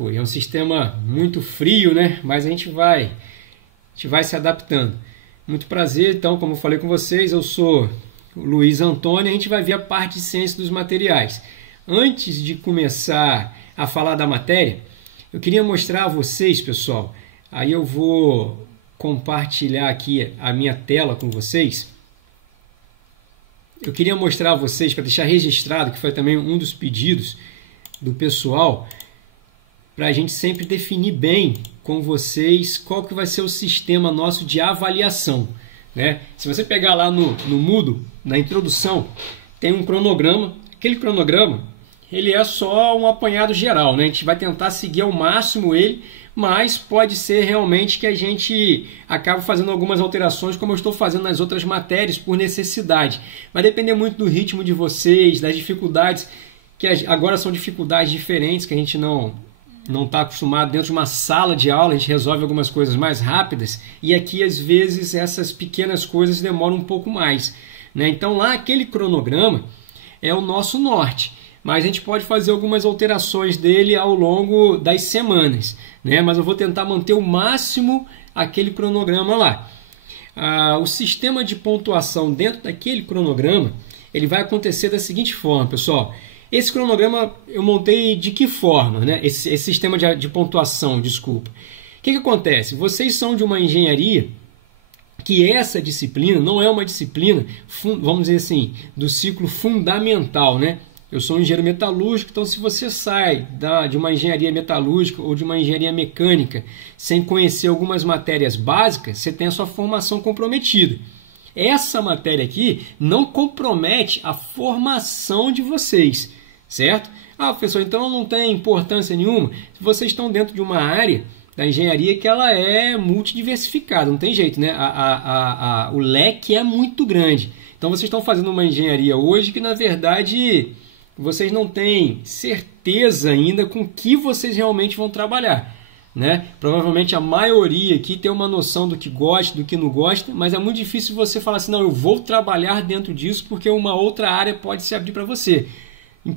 Foi, é um sistema muito frio, né? Mas a gente vai se adaptando. Muito prazer, então, como eu falei com vocês, eu sou o Luiz Antônio, a gente vai ver a parte de ciência dos materiais. Antes de começar a falar da matéria, eu queria mostrar a vocês, pessoal, aí eu vou compartilhar aqui a minha tela com vocês. Eu queria mostrar a vocês, para deixar registrado, que foi também um dos pedidos do pessoal, para a gente sempre definir bem com vocês qual que vai ser o sistema nosso de avaliação, né? Se você pegar lá no Moodle, na introdução, tem um cronograma. Aquele cronograma, ele é só um apanhado geral, né? A gente vai tentar seguir ao máximo ele, mas pode ser realmente que a gente acabe fazendo algumas alterações, como eu estou fazendo nas outras matérias, por necessidade. Vai depender muito do ritmo de vocês, das dificuldades, que agora são dificuldades diferentes, que a gente não está acostumado. Dentro de uma sala de aula a gente resolve algumas coisas mais rápidas, e aqui às vezes essas pequenas coisas demoram um pouco mais, né? Então lá aquele cronograma é o nosso norte, mas a gente pode fazer algumas alterações dele ao longo das semanas, né? Mas eu vou tentar manter o máximo aquele cronograma lá. O sistema de pontuação dentro daquele cronograma, ele vai acontecer da seguinte forma, pessoal. Esse cronograma eu montei de que forma, né? Esse sistema de pontuação, desculpa. O que acontece? Vocês são de uma engenharia que essa disciplina não é uma disciplina, vamos dizer assim, do ciclo fundamental, né? Eu sou um engenheiro metalúrgico, então se você sai de uma engenharia metalúrgica ou de uma engenharia mecânica sem conhecer algumas matérias básicas, você tem a sua formação comprometida. Essa matéria aqui não compromete a formação de vocês, certo? Professor, então não tem importância nenhuma. Vocês estão dentro de uma área da engenharia que ela é multidiversificada, não tem jeito, né? O leque é muito grande. Então vocês estão fazendo uma engenharia hoje que, na verdade, vocês não têm certeza ainda com que vocês realmente vão trabalhar, né? Provavelmente a maioria aqui tem uma noção do que gosta, do que não gosta, mas é muito difícil você falar assim, não, eu vou trabalhar dentro disso porque uma outra área pode se abrir para você,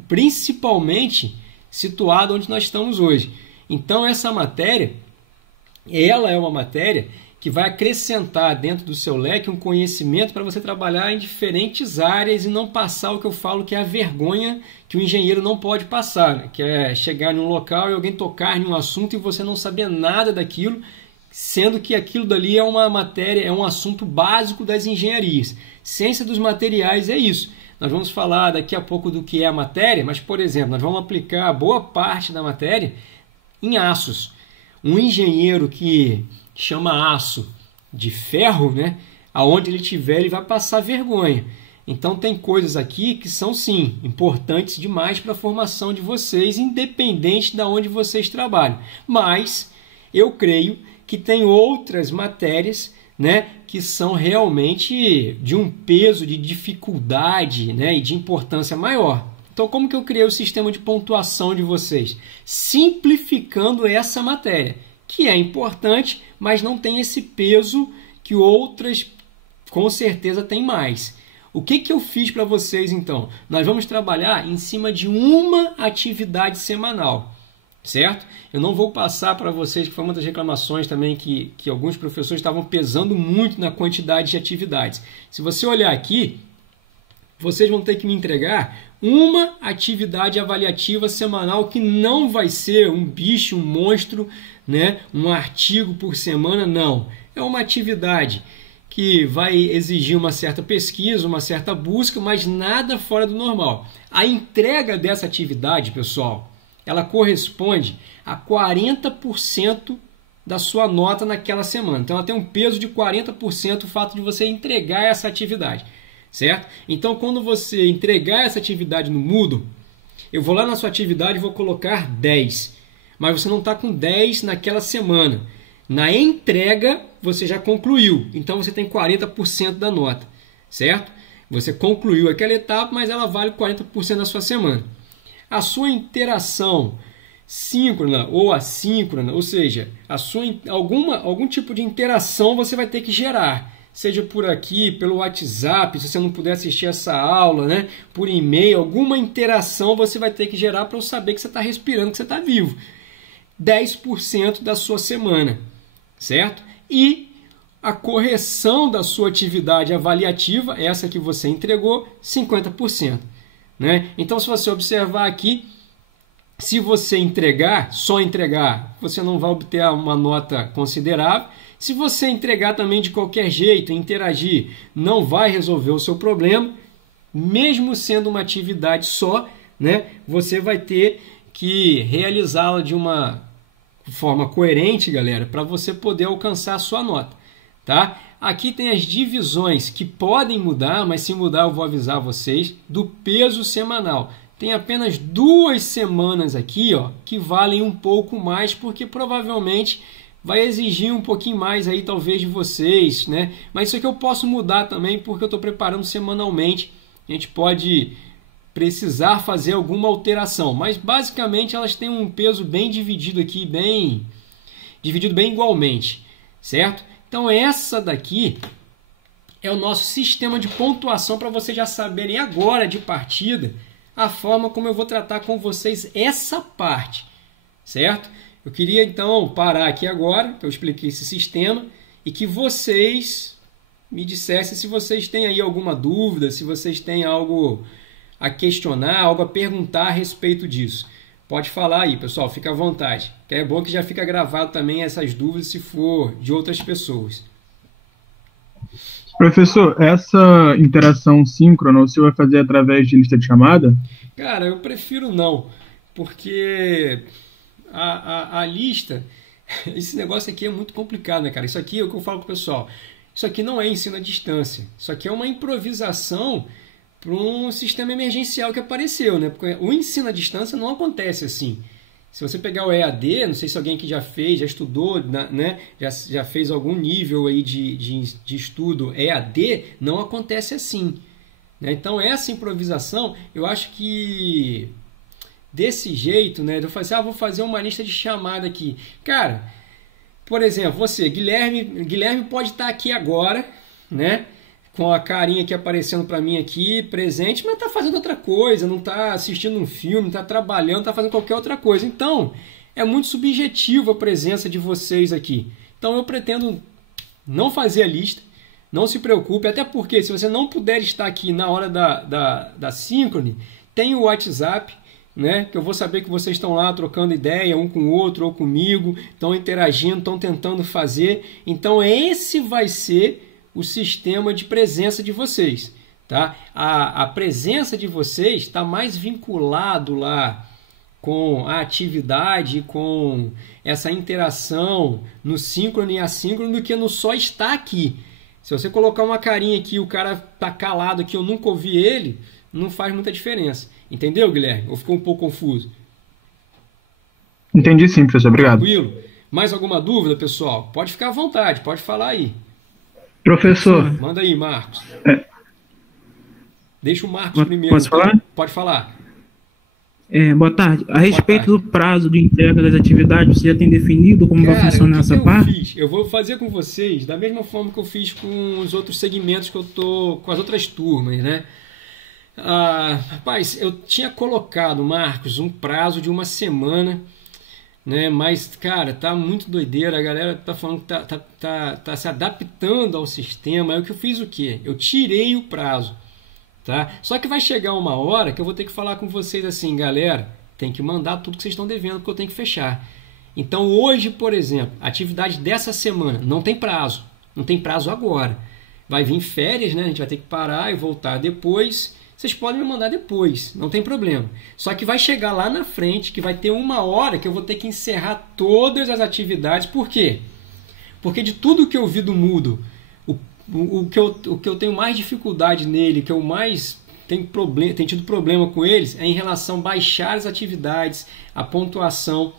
principalmente situado onde nós estamos hoje. Então essa matéria, ela é uma matéria que vai acrescentar dentro do seu leque um conhecimento para você trabalhar em diferentes áreas e não passar o que eu falo que é a vergonha que o engenheiro não pode passar, né? Que é chegar em um local e alguém tocar em um assunto e você não saber nada daquilo, sendo que aquilo dali é uma matéria, é um assunto básico das engenharias. Ciência dos materiais é isso. Nós vamos falar daqui a pouco do que é a matéria, mas, por exemplo, nós vamos aplicar boa parte da matéria em aços. Um engenheiro que chama aço de ferro, né? Aonde ele estiver, ele vai passar vergonha. Então tem coisas aqui que são, sim, importantes demais para a formação de vocês, independente de onde vocês trabalham. Mas eu creio que tem outras matérias, né, que são realmente de um peso, de dificuldade, né, e de importância maior. Então, como que eu criei o sistema de pontuação de vocês? Simplificando essa matéria, que é importante, mas não tem esse peso que outras, com certeza, têm mais. O que eu fiz para vocês, então? Nós vamos trabalhar em cima de uma atividade semanal, certo? Eu não vou passar para vocês, que foi uma das reclamações também que alguns professores estavam pesando muito na quantidade de atividades. Se você olhar aqui, vocês vão ter que me entregar uma atividade avaliativa semanal que não vai ser um bicho, um monstro, né? Um artigo por semana, não. É uma atividade que vai exigir uma certa pesquisa, uma certa busca, mas nada fora do normal. A entrega dessa atividade, pessoal, ela corresponde a 40% da sua nota naquela semana. Então ela tem um peso de 40% o fato de você entregar essa atividade, certo? Então quando você entregar essa atividade no Moodle, eu vou lá na sua atividade e vou colocar 10, mas você não está com 10 naquela semana. Na entrega você já concluiu, então você tem 40% da nota, certo? Você concluiu aquela etapa, mas ela vale 40% da sua semana. A sua interação síncrona ou assíncrona, ou seja, algum tipo de interação você vai ter que gerar, seja por aqui, pelo WhatsApp, se você não puder assistir essa aula, né? Por e-mail, alguma interação você vai ter que gerar para eu saber que você está respirando, que você está vivo. 10% da sua semana, certo? E a correção da sua atividade avaliativa, essa que você entregou, 50%. Né? Então, se você observar aqui, se você só entregar, você não vai obter uma nota considerável. Se você entregar também de qualquer jeito, interagir, não vai resolver o seu problema. Mesmo sendo uma atividade só, né, você vai ter que realizá-la de uma forma coerente, galera, para você poder alcançar a sua nota. Tá? Aqui tem as divisões que podem mudar, mas se mudar eu vou avisar vocês, do peso semanal. Tem apenas 2 semanas aqui, ó, que valem um pouco mais, porque provavelmente vai exigir um pouquinho mais aí, talvez, de vocês, né? Mas isso aqui eu posso mudar também, porque eu estou preparando semanalmente. A gente pode precisar fazer alguma alteração, mas basicamente elas têm um peso bem dividido aqui, dividido bem igualmente, certo? Então essa daqui é o nosso sistema de pontuação para vocês já saberem agora de partida a forma como eu vou tratar com vocês essa parte, certo? Eu queria então parar aqui agora, que eu expliquei esse sistema, e que vocês me dissessem se vocês têm aí alguma dúvida, se vocês têm algo a questionar, algo a perguntar a respeito disso. Pode falar aí, pessoal, fica à vontade. Que é bom que já fica gravado também essas dúvidas se for de outras pessoas. Professor, essa interação síncrona você vai fazer através de lista de chamada? Cara, eu prefiro não, porque a lista, esse negócio aqui é muito complicado, né, cara? Isso aqui é o que eu falo pro pessoal. Isso aqui não é ensino à distância. Isso aqui é uma improvisação para um sistema emergencial que apareceu, né? Porque o ensino à distância não acontece assim. Se você pegar o EAD, não sei se alguém que já fez, já estudou, né? já fez algum nível aí de estudo EAD, não acontece assim. Né? Então, essa improvisação, eu acho que desse jeito, né? Eu falei assim, vou fazer uma lista de chamada aqui. Cara, por exemplo, você, Guilherme pode estar aqui agora, né? Com a carinha aqui aparecendo para mim aqui, presente, mas está fazendo outra coisa, não está assistindo um filme, está trabalhando, está fazendo qualquer outra coisa. Então, é muito subjetivo a presença de vocês aqui. Então, eu pretendo não fazer a lista, não se preocupe, até porque se você não puder estar aqui na hora da síncrone, tem o WhatsApp, né? Que eu vou saber que vocês estão lá trocando ideia um com o outro ou comigo, estão interagindo, estão tentando fazer. Então, esse vai ser o sistema de presença de vocês, tá? A presença de vocês está mais vinculado lá com a atividade, com essa interação no síncrono e assíncrono do que no só estar aqui. Se você colocar uma carinha aqui, o cara tá calado aqui, eu nunca ouvi ele, não faz muita diferença. Entendeu, Guilherme? Ou ficou um pouco confuso? Entendi sim, professor. Obrigado. Tranquilo? Mais alguma dúvida, pessoal? Pode ficar à vontade, pode falar aí. Professor. Manda aí, Marcos. Deixa o Marcos primeiro. Posso falar? Pode falar. Boa tarde. A respeito do prazo de entrega das atividades, você já tem definido como vai funcionar essa parte? Eu vou fazer com vocês da mesma forma que eu fiz com os outros segmentos que eu tô com as outras turmas, né? Rapaz, eu tinha colocado, Marcos, um prazo de 1 semana, né? Mas, cara, tá muito doideira. A galera tá falando que tá se adaptando ao sistema. Aí o que eu fiz o quê? Eu tirei o prazo, tá? Só que vai chegar uma hora que eu vou ter que falar com vocês assim, galera, tem que mandar tudo que vocês estão devendo, porque eu tenho que fechar. Então hoje, por exemplo, a atividade dessa semana não tem prazo. Não tem prazo agora. Vai vir férias, né? A gente vai ter que parar e voltar depois. Vocês podem me mandar depois, não tem problema. Só que vai chegar lá na frente, que vai ter uma hora que eu vou ter que encerrar todas as atividades. Por quê? Porque de tudo que eu vi do Moodle, o que eu tenho mais dificuldade nele, que eu mais tenho tido problema com eles, é em relação a baixar as atividades, a pontuação.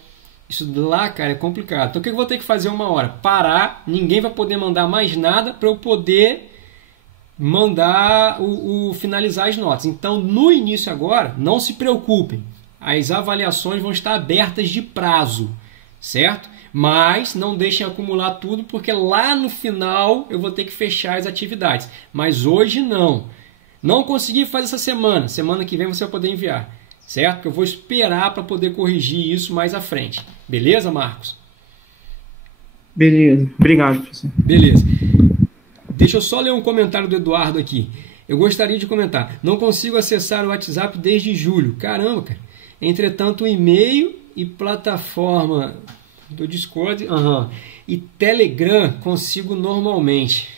Isso lá, cara, é complicado. Então o que eu vou ter que fazer uma hora? Parar, ninguém vai poder mandar mais nada para eu poder mandar finalizar as notas. Então, no início agora, não se preocupem. As avaliações vão estar abertas de prazo, certo? Mas não deixem acumular tudo, porque lá no final eu vou ter que fechar as atividades. Mas hoje não. Não consegui fazer essa semana. Semana que vem você vai poder enviar. certo? Que eu vou esperar para poder corrigir isso mais à frente. Beleza, Marcos? Beleza. Obrigado, professor. Beleza. Deixa eu só ler um comentário do Eduardo aqui. Eu gostaria de comentar. Não consigo acessar o WhatsApp desde julho. Caramba, cara. Entretanto, o e-mail e plataforma do Discord e Telegram consigo normalmente.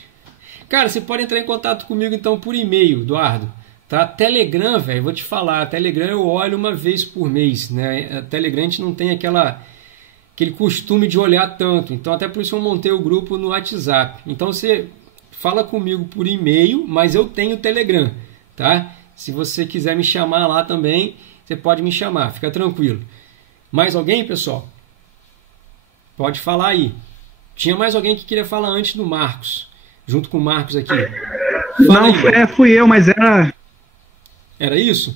Cara, você pode entrar em contato comigo então por e-mail, Eduardo. Tá? Telegram, velho, vou te falar. Telegram eu olho uma vez por mês, né? A Telegram a gente não tem aquele costume de olhar tanto. Então, até por isso eu montei o grupo no WhatsApp. Então, você fala comigo por e-mail, mas eu tenho Telegram, tá? Se você quiser me chamar lá também, você pode me chamar, fica tranquilo. Mais alguém, pessoal? Pode falar aí. Tinha mais alguém que queria falar antes do Marcos, junto com o Marcos aqui. Fala não, fui eu, mas era... Era isso?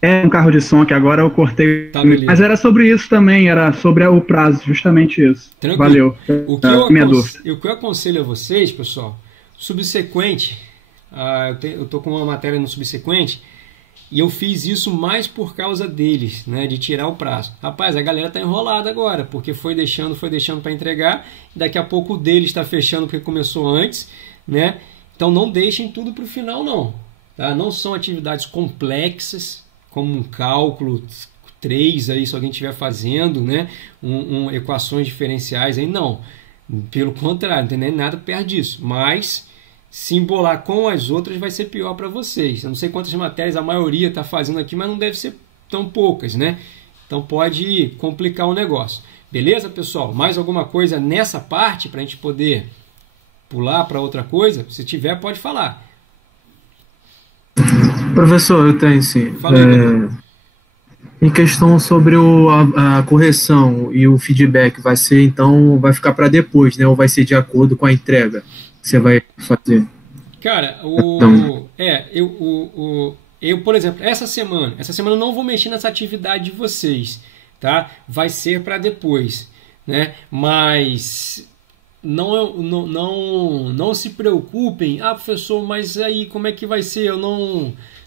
É um carro de som que agora eu cortei. Tá, mas era sobre isso também, era sobre o prazo, justamente isso. Tranquilo. Valeu. O que eu aconselho a vocês, pessoal, subsequente, eu tô com uma matéria no subsequente, e eu fiz isso mais por causa deles, né, de tirar o prazo. Rapaz, a galera tá enrolada agora, porque foi deixando para entregar, e daqui a pouco o deles está fechando porque começou antes, né? Então não deixem tudo para o final, não. Tá? Não são atividades complexas, como um cálculo 3, aí, se alguém estiver fazendo, né? Equações diferenciais, aí não. Pelo contrário, não tem nem nada perto disso. Mas se embolar com as outras vai ser pior para vocês. Eu não sei quantas matérias a maioria está fazendo aqui, mas não deve ser tão poucas, né? Então pode complicar o negócio. Beleza, pessoal? Mais alguma coisa nessa parte para a gente poder pular para outra coisa? Se tiver, pode falar. Professor, eu tenho sim. Em questão sobre a correção e o feedback, vai ser então, vai ficar para depois, né? Ou vai ser de acordo com a entrega que você vai fazer? Cara, eu, por exemplo, essa semana eu não vou mexer nessa atividade de vocês, tá? Vai ser para depois, né? Mas não se preocupem. Ah, professor, mas aí como é que vai ser? Eu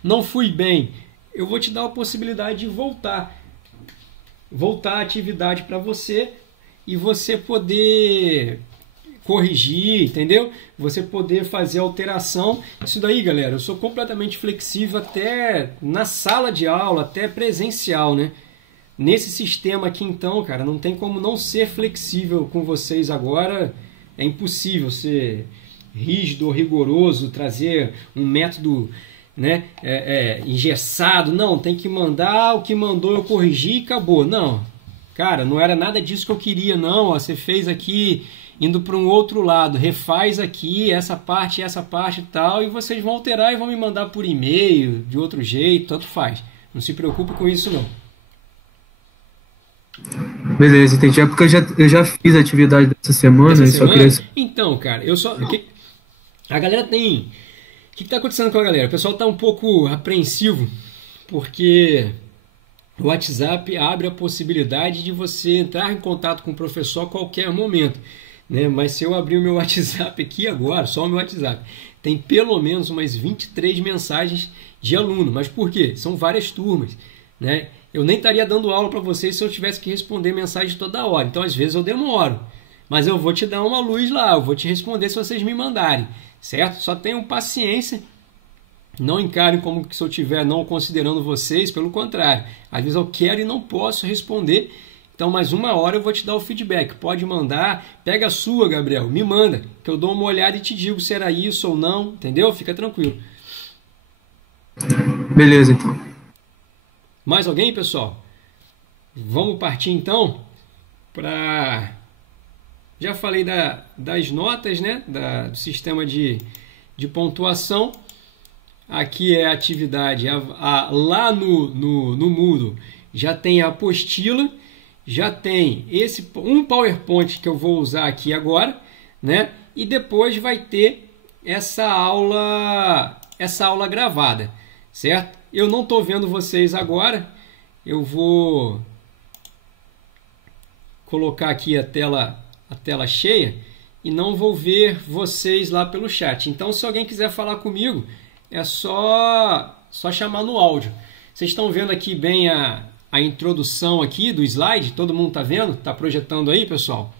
não fui bem. Eu vou te dar a possibilidade de voltar a atividade para você e você poder corrigir, entendeu? Você poder fazer alteração. Isso daí, galera, eu sou completamente flexível até na sala de aula, até presencial, né? Nesse sistema aqui, então, cara, não tem como não ser flexível com vocês agora. É impossível ser rígido ou rigoroso, trazer um método, né, engessado. Não, tem que mandar o que mandou, eu corrigi e acabou. Não, cara, não era nada disso que eu queria, não. Ó, você fez aqui indo para um outro lado, refaz aqui essa parte e tal, e vocês vão alterar e vão me mandar por e-mail, de outro jeito, tanto faz. Não se preocupe com isso, não. Beleza, entendi. É porque eu já fiz a atividade dessa semana. Só queria... Então, cara, a galera tem... O que está acontecendo com a galera? O pessoal está um pouco apreensivo porque o WhatsApp abre a possibilidade de você entrar em contato com o professor a qualquer momento, né? Mas se eu abrir o meu WhatsApp aqui agora, só o meu WhatsApp, tem pelo menos umas 23 mensagens de aluno. Mas por quê? São várias turmas, né? Eu nem estaria dando aula para vocês se eu tivesse que responder mensagem toda hora. Então, às vezes, eu demoro. Mas eu vou te dar uma luz lá, eu vou te responder se vocês me mandarem, certo? Só tenham paciência. Não encarem como que se eu estiver não considerando vocês, pelo contrário. Às vezes eu quero e não posso responder. Então, mais uma hora eu vou te dar o feedback. Pode mandar. Pega a sua, Gabriel. Me manda, que eu dou uma olhada e te digo se era isso ou não. Entendeu? Fica tranquilo. Beleza, então. Mais alguém, pessoal? Vamos partir, então, para... Já falei das notas, né? Do sistema de pontuação. Aqui é a atividade. Lá no Moodle já tem a apostila, já tem um PowerPoint que eu vou usar aqui agora, né? E depois vai ter essa aula gravada, certo? Eu não estou vendo vocês agora. Eu vou colocar aqui a tela cheia e não vou ver vocês lá pelo chat. Então, se alguém quiser falar comigo, é só chamar no áudio. Vocês estão vendo aqui bem a introdução aqui do slide? Todo mundo está vendo? Está projetando aí, pessoal?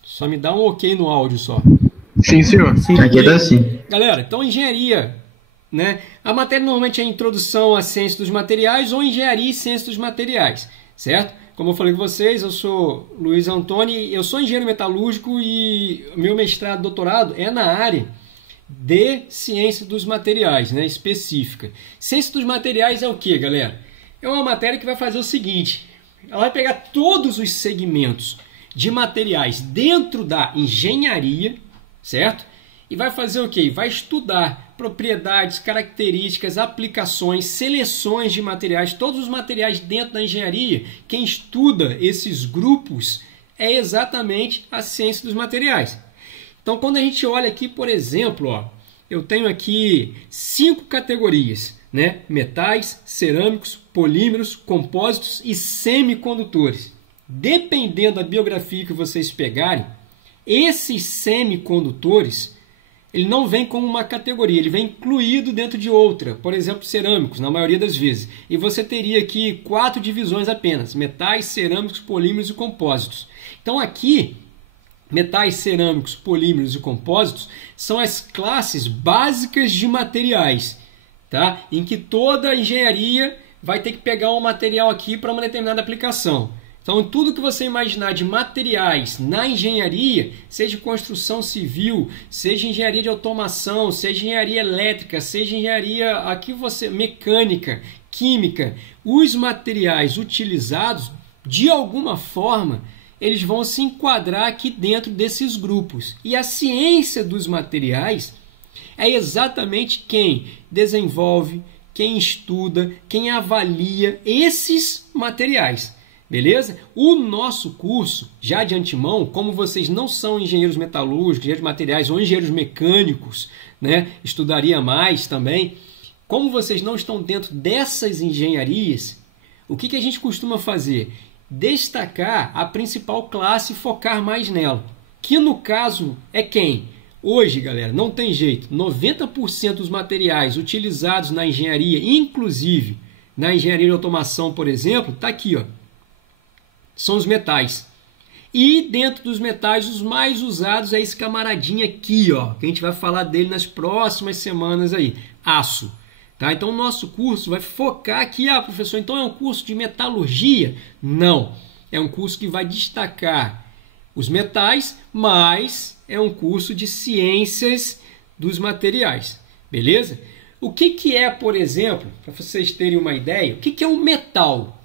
Só me dá um ok no áudio só. Sim, senhor. Sim. Aqui tá assim. Galera, então engenharia, né? A matéria normalmente é a introdução à ciência dos materiais ou engenharia e ciência dos materiais, certo? Como eu falei com vocês, eu sou Luiz Antônio, eu sou engenheiro metalúrgico e meu mestrado, doutorado é na área de ciência dos materiais, né? Específica. Ciência dos materiais é o que, galera? É uma matéria que vai fazer o seguinte, ela vai pegar todos os segmentos de materiais dentro da engenharia, certo? E vai fazer o quê? Vai estudar propriedades, características, aplicações, seleções de materiais, todos os materiais dentro da engenharia. Quem estuda esses grupos é exatamente a ciência dos materiais. Então, quando a gente olha aqui, por exemplo, ó, eu tenho aqui 5 categorias, né? Metais, cerâmicos, polímeros, compósitos e semicondutores. Dependendo da biografia que vocês pegarem, esses semicondutores, ele não vem como uma categoria, ele vem incluído dentro de outra, por exemplo, cerâmicos, na maioria das vezes. E você teria aqui 4 divisões apenas, metais, cerâmicos, polímeros e compósitos. Então aqui, metais, cerâmicos, polímeros e compósitos são as classes básicas de materiais, tá? Em que toda engenharia vai ter que pegar um material aqui para uma determinada aplicação. Então, tudo que você imaginar de materiais na engenharia, seja construção civil, seja engenharia de automação, seja engenharia elétrica, seja engenharia mecânica, química, os materiais utilizados, de alguma forma, eles vão se enquadrar aqui dentro desses grupos. E a ciência dos materiais é exatamente quem desenvolve, quem estuda, quem avalia esses materiais. Beleza? O nosso curso, já de antemão, como vocês não são engenheiros metalúrgicos, engenheiros de materiais ou engenheiros mecânicos, né? Estudaria mais também. Como vocês não estão dentro dessas engenharias, o que a gente costuma fazer? Destacar a principal classe e focar mais nela. Que no caso é quem? Hoje, galera, não tem jeito. 90% dos materiais utilizados na engenharia, inclusive na engenharia de automação, por exemplo, está aqui, ó. São os metais. E dentro dos metais, os mais usados é esse camaradinho aqui, ó, que a gente vai falar dele nas próximas semanas aí, aço. Tá? Então o nosso curso vai focar aqui, professor, então é um curso de metalurgia? Não, é um curso que vai destacar os metais, mas é um curso de ciências dos materiais, beleza? O que é, por exemplo, para vocês terem uma ideia, o que é um metal?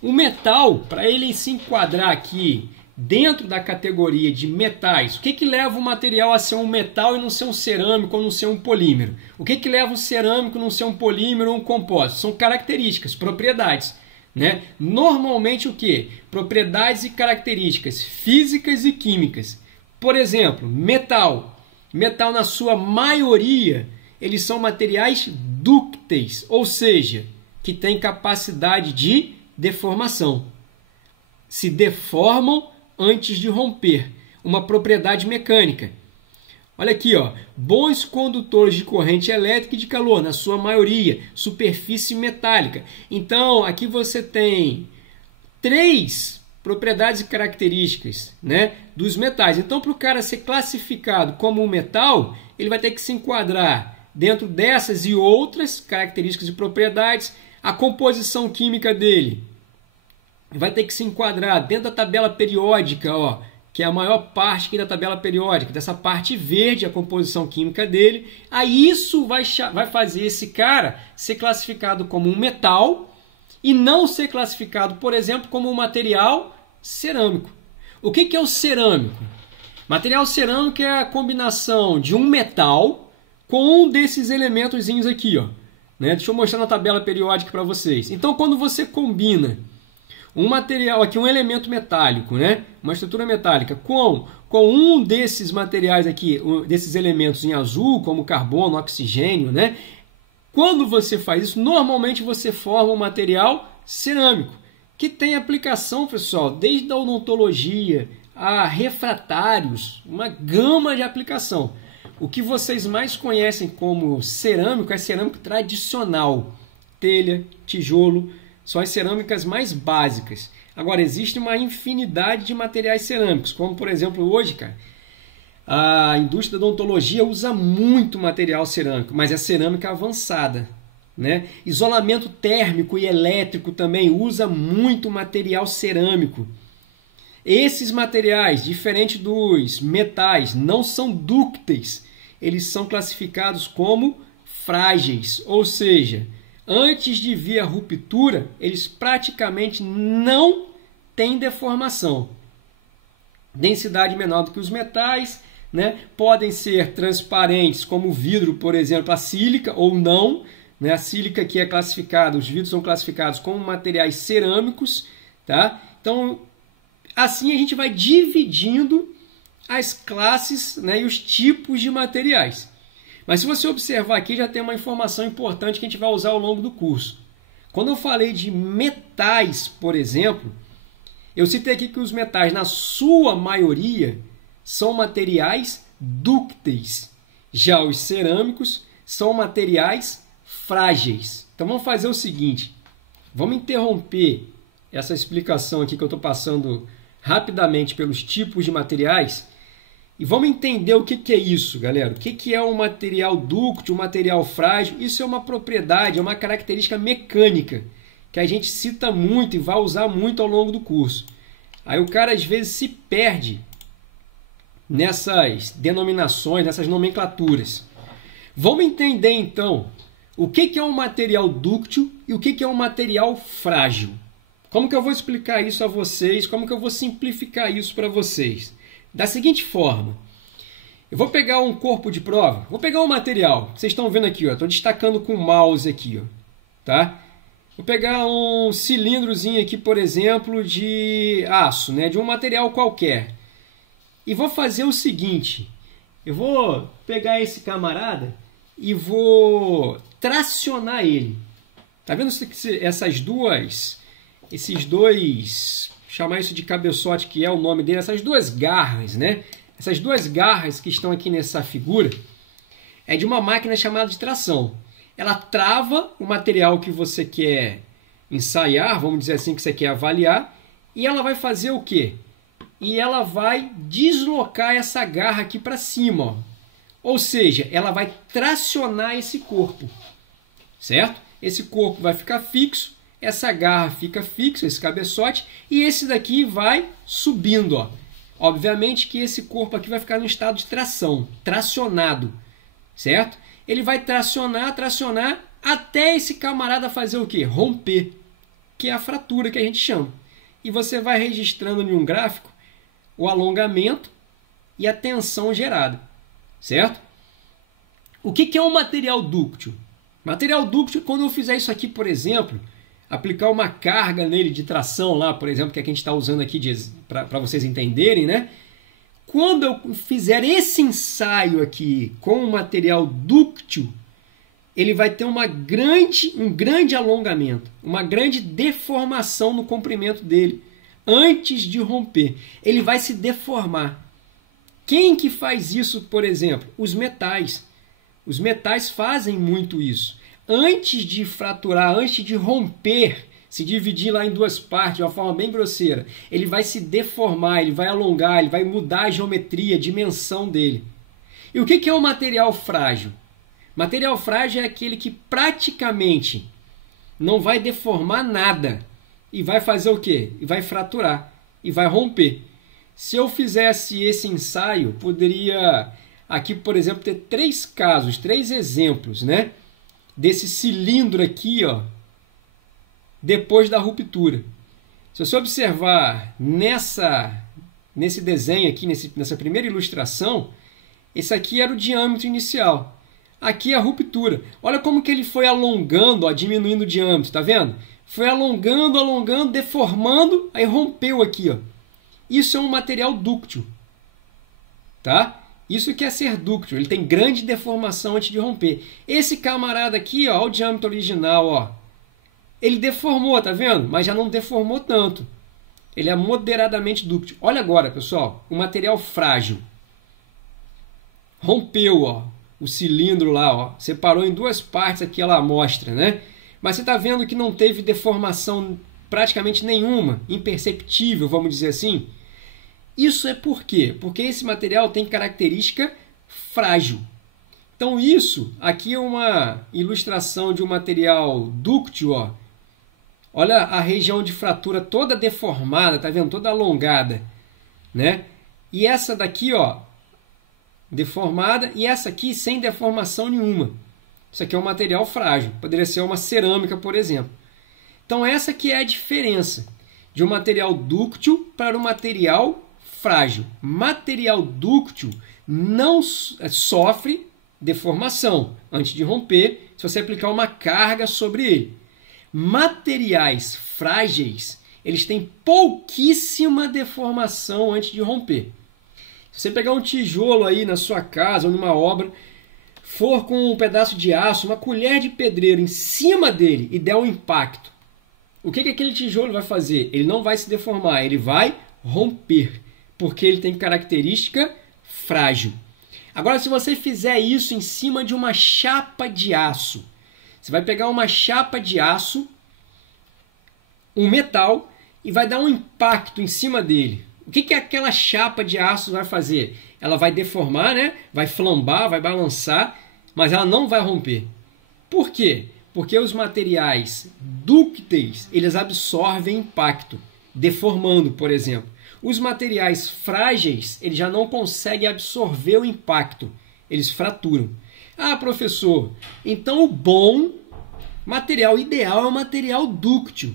O metal, para ele se enquadrar aqui dentro da categoria de metais, o que leva o material a ser um metal e não ser um cerâmico ou não ser um polímero? O que leva o cerâmico a não ser um polímero ou um compósito? São características, propriedades, né? Normalmente o que? Propriedades e características físicas e químicas. Por exemplo, metal. Metal, na sua maioria, eles são materiais dúcteis, ou seja, que têm capacidade de deformação. Se deformam antes de romper. Uma propriedade mecânica. Olha aqui, ó, bons condutores de corrente elétrica e de calor, na sua maioria, superfície metálica. Então, aqui você tem 3 propriedades e características, né, dos metais. Então, para o cara ser classificado como um metal, ele vai ter que se enquadrar dentro dessas e outras características e propriedades. A composição química dele vai ter que se enquadrar dentro da tabela periódica, ó, que é a maior parte aqui da tabela periódica, dessa parte verde, a composição química dele. Aí isso vai fazer esse cara ser classificado como um metal e não ser classificado, por exemplo, como um material cerâmico. O que é o cerâmico? Material cerâmico é a combinação de um metal com um desses elementozinhos aqui, ó. Né? Deixa eu mostrar na tabela periódica para vocês. Então, quando você combina um material aqui, um elemento metálico, né? Uma estrutura metálica, com um desses materiais aqui, desses elementos em azul, como carbono, oxigênio, né? Quando você faz isso, normalmente você forma um material cerâmico, que tem aplicação, pessoal, desde a odontologia a refratários, uma gama de aplicação. O que vocês mais conhecem como cerâmico é cerâmico tradicional. telha, tijolo, são as cerâmicas mais básicas. Agora, existe uma infinidade de materiais cerâmicos, como, por exemplo, hoje, cara, a indústria da odontologia usa muito material cerâmico, mas é cerâmica avançada, né? Isolamento térmico e elétrico também usa muito material cerâmico. Esses materiais, diferente dos metais, não são dúcteis, eles são classificados como frágeis, ou seja, antes de vir a ruptura, eles praticamente não têm deformação. Densidade menor do que os metais, né? Podem ser transparentes, como o vidro, por exemplo, a sílica, ou não. Né? A sílica que é classificada, os vidros são classificados como materiais cerâmicos. Tá? Então, assim a gente vai dividindo as classes, né, e os tipos de materiais. Mas se você observar aqui, já tem uma informação importante que a gente vai usar ao longo do curso. Quando eu falei de metais, por exemplo, eu citei aqui que os metais, na sua maioria, são materiais dúcteis. Já os cerâmicos são materiais frágeis. Então vamos fazer o seguinte, vamos interromper essa explicação aqui que eu estou passando rapidamente pelos tipos de materiais e vamos entender o que é isso, galera. O que é um material dúctil, um material frágil? Isso é uma propriedade, é uma característica mecânica que a gente cita muito e vai usar muito ao longo do curso. Aí o cara às vezes se perde nessas denominações, nessas nomenclaturas. Vamos entender então o que é um material dúctil e o que é um material frágil. Como que eu vou explicar isso a vocês? Como que eu vou simplificar isso para vocês? Da seguinte forma, eu vou pegar um corpo de prova, vou pegar um material, vocês estão vendo aqui, estou destacando com o mouse aqui, ó, tá? Vou pegar um cilindrozinho aqui, por exemplo, de aço, né, de um material qualquer. E vou fazer o seguinte, eu vou pegar esse camarada e vou tracionar ele. Tá vendo esses dois, chamar isso de cabeçote, que é o nome dele, essas duas garras, né? Essas duas garras que estão aqui nessa figura é de uma máquina chamada de tração. Ela trava o material que você quer ensaiar, vamos dizer assim, que você quer avaliar, e ela vai fazer o quê? E ela vai deslocar essa garra aqui para cima, ó. Ou seja, ela vai tracionar esse corpo, certo? Esse corpo vai ficar fixo, essa garra fica fixa, esse cabeçote, e esse daqui vai subindo, ó. Obviamente que esse corpo aqui vai ficar no estado de tração, tracionado, certo? Ele vai tracionar, até esse camarada fazer o quê? Romper, que é a fratura que a gente chama. E você vai registrando em um gráfico o alongamento e a tensão gerada, certo? O que é um material dúctil? Material dúctil, quando eu fizer isso aqui, por exemplo, aplicar uma carga nele de tração lá, por exemplo, que é que a gente está usando aqui para vocês entenderem, né? Quando eu fizer esse ensaio aqui com um material dúctil, ele vai ter um grande alongamento, uma grande deformação no comprimento dele, antes de romper. Ele vai se deformar. Quem que faz isso, por exemplo? Os metais. Os metais fazem muito isso. Antes de fraturar, antes de romper, se dividir lá em duas partes de uma forma bem grosseira, ele vai se deformar, ele vai alongar, ele vai mudar a geometria, a dimensão dele. E o que é um material frágil? Material frágil é aquele que praticamente não vai deformar nada e vai fazer o quê? E vai fraturar e vai romper. Se eu fizesse esse ensaio, poderia aqui, por exemplo, ter três casos, três exemplos, né? Desse cilindro aqui, ó, depois da ruptura. Se você observar nesse desenho aqui, nessa primeira ilustração, esse aqui era o diâmetro inicial. Aqui é a ruptura. Olha como que ele foi alongando, ó, diminuindo o diâmetro, tá vendo? Foi alongando, deformando, aí rompeu aqui, ó. Isso é um material dúctil, tá? Isso que é ser dúctil, ele tem grande deformação antes de romper. Esse camarada aqui, ó, o diâmetro original, ó, ele deformou, tá vendo? Mas já não deformou tanto. Ele é moderadamente dúctil. Olha agora, pessoal, o material frágil. Rompeu, ó, o cilindro lá, ó, separou em duas partes aquela amostra, né? Mas você está vendo que não teve deformação praticamente nenhuma, imperceptível, vamos dizer assim? Isso é por quê? Porque esse material tem característica frágil. Então isso aqui é uma ilustração de um material dúctil, ó. Olha a região de fratura toda deformada, tá vendo? Toda alongada, né? E essa daqui, ó, deformada, e essa aqui sem deformação nenhuma. Isso aqui é um material frágil, poderia ser uma cerâmica, por exemplo. Então essa que é a diferença de um material dúctil para um material frágil. Material dúctil não sofre deformação antes de romper, se você aplicar uma carga sobre ele. Materiais frágeis, eles têm pouquíssima deformação antes de romper. Se você pegar um tijolo aí na sua casa ou numa obra, for com um pedaço de aço, uma colher de pedreiro em cima dele e der um impacto, o que aquele tijolo vai fazer? Ele não vai se deformar, ele vai romper, porque ele tem característica frágil. Agora, se você fizer isso em cima de uma chapa de aço, você vai pegar uma chapa de aço, um metal, e vai dar um impacto em cima dele. O que aquela chapa de aço vai fazer? Ela vai deformar, né? Vai flambar, vai balançar, mas ela não vai romper. Por quê? Porque os materiais dúcteis, eles absorvem impacto, deformando, por exemplo. Os materiais frágeis, eles já não conseguem absorver o impacto, eles fraturam. Ah, professor, então o bom material ideal é o material dúctil.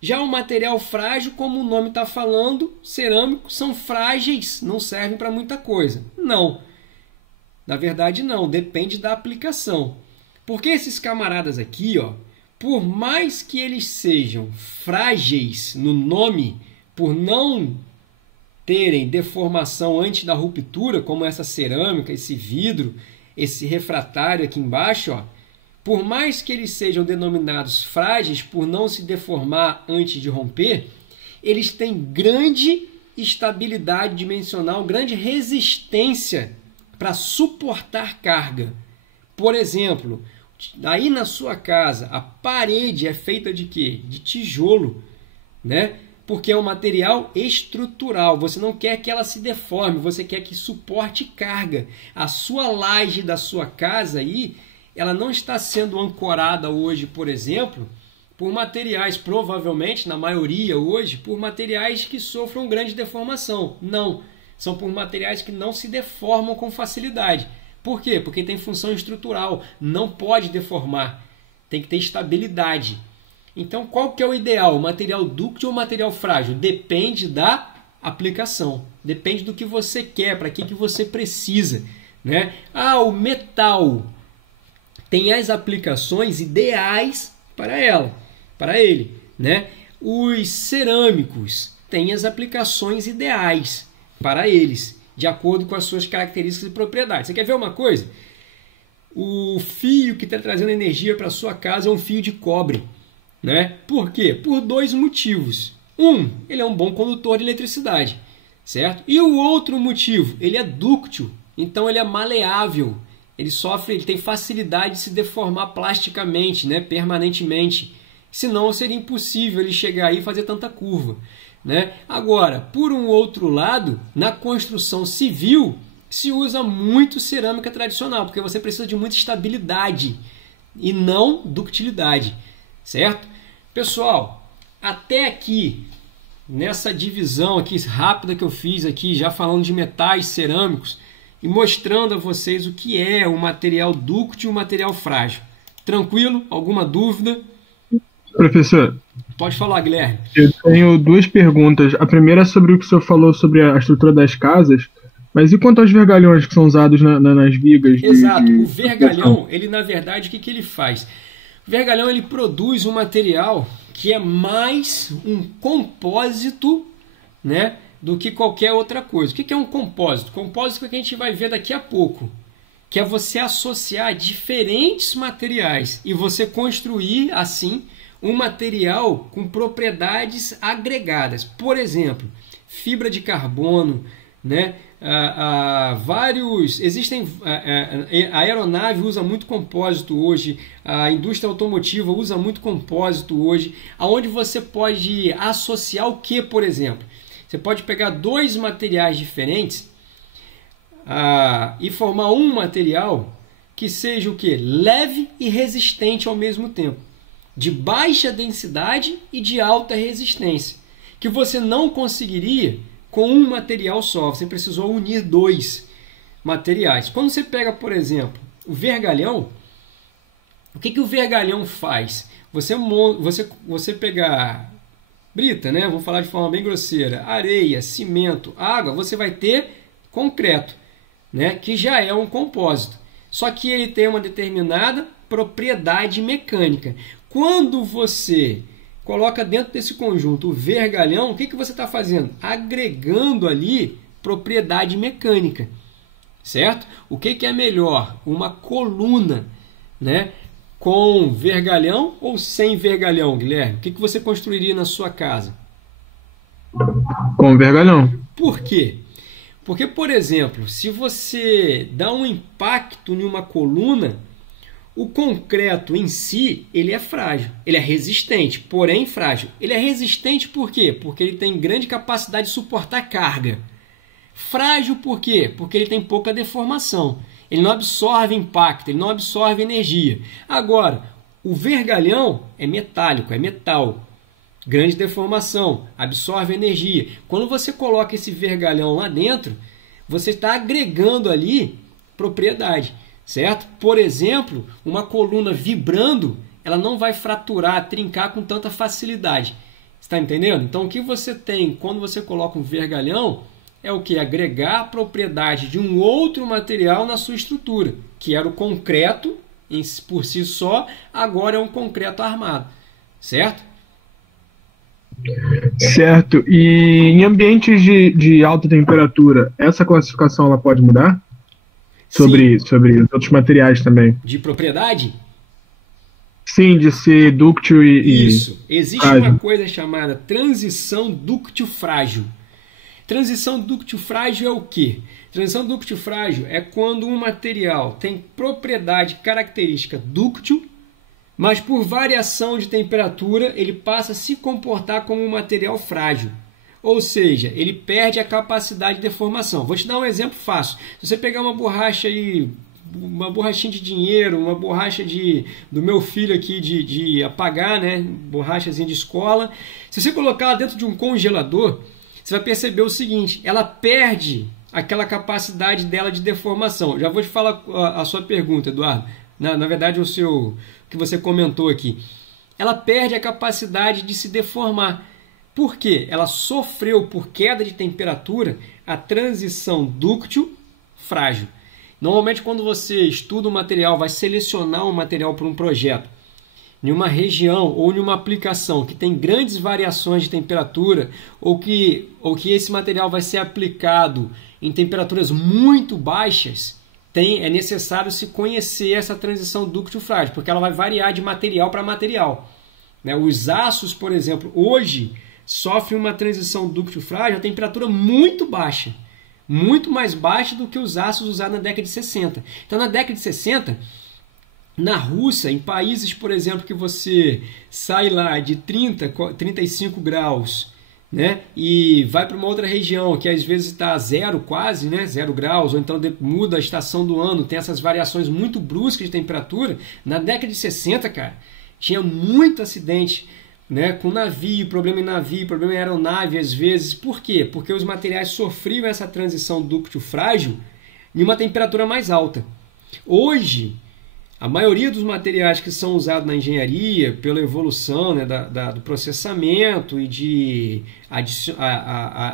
Já o material frágil, como o nome está falando, cerâmico, são frágeis, não servem para muita coisa. Não. Na verdade, não. Depende da aplicação. Porque esses camaradas aqui, ó, por mais que eles sejam frágeis no nome, por não terem deformação antes da ruptura, como essa cerâmica, esse vidro, esse refratário aqui embaixo, ó, por mais que eles sejam denominados frágeis por não se deformar antes de romper, eles têm grande estabilidade dimensional, grande resistência para suportar carga. Por exemplo, aí na sua casa, a parede é feita de quê? De tijolo, né? Porque é um material estrutural. Você não quer que ela se deforme, você quer que suporte carga. A sua laje da sua casa aí, ela não está sendo ancorada hoje, por exemplo, por materiais, provavelmente, na maioria hoje, por materiais que sofram grande deformação. Não, são por materiais que não se deformam com facilidade. Por quê? Porque tem função estrutural, não pode deformar, tem que ter estabilidade. Então, qual que é o ideal? Material dúctil ou material frágil? Depende da aplicação, depende do que você quer, para que você precisa, né? Ah, o metal tem as aplicações ideais para ele, né? Os cerâmicos têm as aplicações ideais para eles, de acordo com as suas características e propriedades. Você quer ver uma coisa? O fio que está trazendo energia para a sua casa é um fio de cobre, né? Por quê? Por dois motivos. Ele é um bom condutor de eletricidade, certo? E o outro motivo, ele é dúctil, então ele é maleável. Ele tem facilidade de se deformar plasticamente, né, permanentemente. Senão seria impossível ele chegar aí e fazer tanta curva, né? Agora, por um outro lado, na construção civil se usa muito cerâmica tradicional, porque você precisa de muita estabilidade e não ductilidade, certo? Pessoal, até aqui, nessa divisão aqui rápida que eu fiz aqui, já falando de metais cerâmicos, e mostrando a vocês o que é o material dúctil e o material frágil. Tranquilo? Alguma dúvida? Professor. Pode falar, Guilherme. Eu tenho duas perguntas. A primeira é sobre o que o senhor falou sobre a estrutura das casas, mas e quanto aos vergalhões que são usados nas vigas? Exato. O vergalhão, ele na verdade, o que ele faz? O vergalhão, ele produz um material que é mais um compósito, né, do que qualquer outra coisa. O que é um compósito? Compósito é o que a gente vai ver daqui a pouco, que é você associar diferentes materiais e você construir, assim, um material com propriedades agregadas. Por exemplo, fibra de carbono, né? A aeronave usa muito compósito hoje, a indústria automotiva usa muito compósito hoje, aonde você pode associar o que, por exemplo? Você pode pegar dois materiais diferentes e formar um material que seja o que? Leve e resistente ao mesmo tempo, de baixa densidade e de alta resistência, que você não conseguiria com um material só, você precisou unir dois materiais. Quando você pega, por exemplo, o vergalhão, o que o vergalhão faz? Você pegar brita, né? Vou falar de forma bem grosseira, areia, cimento, água, você vai ter concreto, né? Que já é um compósito. Só que ele tem uma determinada propriedade mecânica. Quando você coloca dentro desse conjunto o vergalhão, o que você está fazendo? Agregando ali propriedade mecânica, certo? O que é melhor? Uma coluna, né? Com vergalhão ou sem vergalhão, Guilherme? O que você construiria na sua casa? Com vergalhão. Por quê? Porque, por exemplo, se você dá um impacto em uma coluna, o concreto em si, ele é frágil, ele é resistente, porém frágil. Ele é resistente por quê? Porque ele tem grande capacidade de suportar carga. Frágil por quê? Porque ele tem pouca deformação. Ele não absorve impacto, ele não absorve energia. Agora, o vergalhão é metálico, é metal. Grande deformação, absorve energia. Quando você coloca esse vergalhão lá dentro, você está agregando ali propriedade, certo? Por exemplo, uma coluna vibrando, ela não vai fraturar, trincar com tanta facilidade. Está entendendo? Então, o que você tem quando você coloca um vergalhão é o que? Agregar a propriedade de um outro material na sua estrutura, que era o concreto por si só, agora é um concreto armado, certo? Certo. E em ambientes de alta temperatura, essa classificação ela pode mudar? Sobre outros materiais também? De propriedade? Sim, de ser dúctil e Isso. Existe uma coisa chamada transição dúctil-frágil. Transição dúctil-frágil é o quê? Transição dúctil-frágil é quando um material tem propriedade característica dúctil, mas por variação de temperatura ele passa a se comportar como um material frágil. Ou seja, ele perde a capacidade de deformação. Vou te dar um exemplo fácil. Se você pegar uma borracha aí, uma borrachinha de dinheiro, uma borracha do meu filho aqui de apagar, né? Borrachazinha de escola. Se você colocar ela dentro de um congelador, você vai perceber o seguinte, ela perde aquela capacidade dela de deformação. Já vou te falar a sua pergunta, Eduardo. Na verdade, o que você comentou aqui. Ela perde a capacidade de se deformar. Por quê? Ela sofreu, por queda de temperatura, a transição dúctil-frágil. Normalmente, quando você estuda um material, vai selecionar um material para um projeto, em uma região ou em uma aplicação que tem grandes variações de temperatura, ou que esse material vai ser aplicado em temperaturas muito baixas, é necessário se conhecer essa transição dúctil-frágil, porque ela vai variar de material para material. Os aços, por exemplo, hoje sofrem uma transição dúctil-frágil a temperatura muito baixa, muito mais baixa do que os aços usados na década de 60. Então, na década de 60, na Rússia, em países, por exemplo, que você sai lá de 30, 35 graus, né, e vai para uma outra região que às vezes está a zero quase, né, 0 graus, ou então muda a estação do ano, tem essas variações muito bruscas de temperatura. Na década de 60, cara, tinha muito acidente, né, com navio, problema em aeronave às vezes. Por quê? Porque os materiais sofriam essa transição dúctil-frágil em uma temperatura mais alta. Hoje, a maioria dos materiais que são usados na engenharia, pela evolução, né, do processamento e de